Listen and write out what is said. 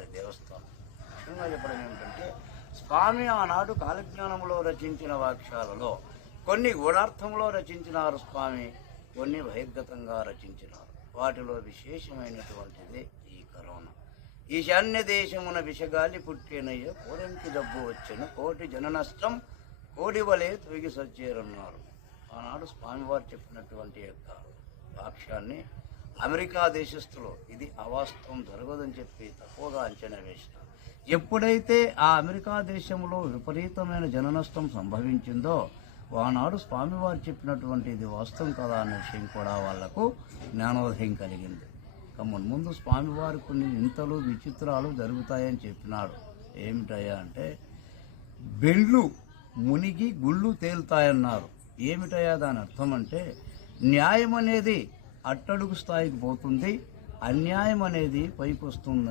స్వామివారి దేవస్థానం. ముఖ్యంగా చెప్పడం ఏమిటంటే, స్వామి ఆనాడు కాలజ్ఞానంలో రచించిన వాక్యాలలో కొన్ని గూఢార్థంలో రచించినారు స్వామి, కొన్ని బహిర్గతంగా రచించినారు. వాటిలో విశేషమైనటువంటిది ఈ కరోనా. ఈశాన్య దేశమున విషగాలి పుట్టేనయ్య, కోరంకి జబ్బు వచ్చెను, కోటి జన నష్టం కోడి వలె తొలగి సచ్చేరన్నారు. ఆనాడు స్వామివారు చెప్పినటువంటి యొక్క వాక్యాన్ని అమెరికా దేశస్థులు ఇది అవాస్తవం, జరగదని చెప్పి తక్కువగా అంచనా వేసిన. ఎప్పుడైతే ఆ అమెరికా దేశంలో విపరీతమైన జననష్టం సంభవించిందో, ఆనాడు స్వామివారు చెప్పినటువంటి ఇది వాస్తవం కదా అనే విషయం కూడా వాళ్లకు జ్ఞానోదయం కలిగింది. మున్ముందు స్వామివారు కొన్ని వింతలు విచిత్రాలు జరుగుతాయని చెప్పినాడు. ఏమిటయ్యా అంటే, బెండ్లు మునిగి గుళ్ళు తేలుతాయన్నారు. ఏమిటయ్యా దాని అర్థం అంటే, న్యాయం అనేది అట్టడుగు స్థాయికి పోతుంది, అన్యాయం అనేది పైకి వస్తుందని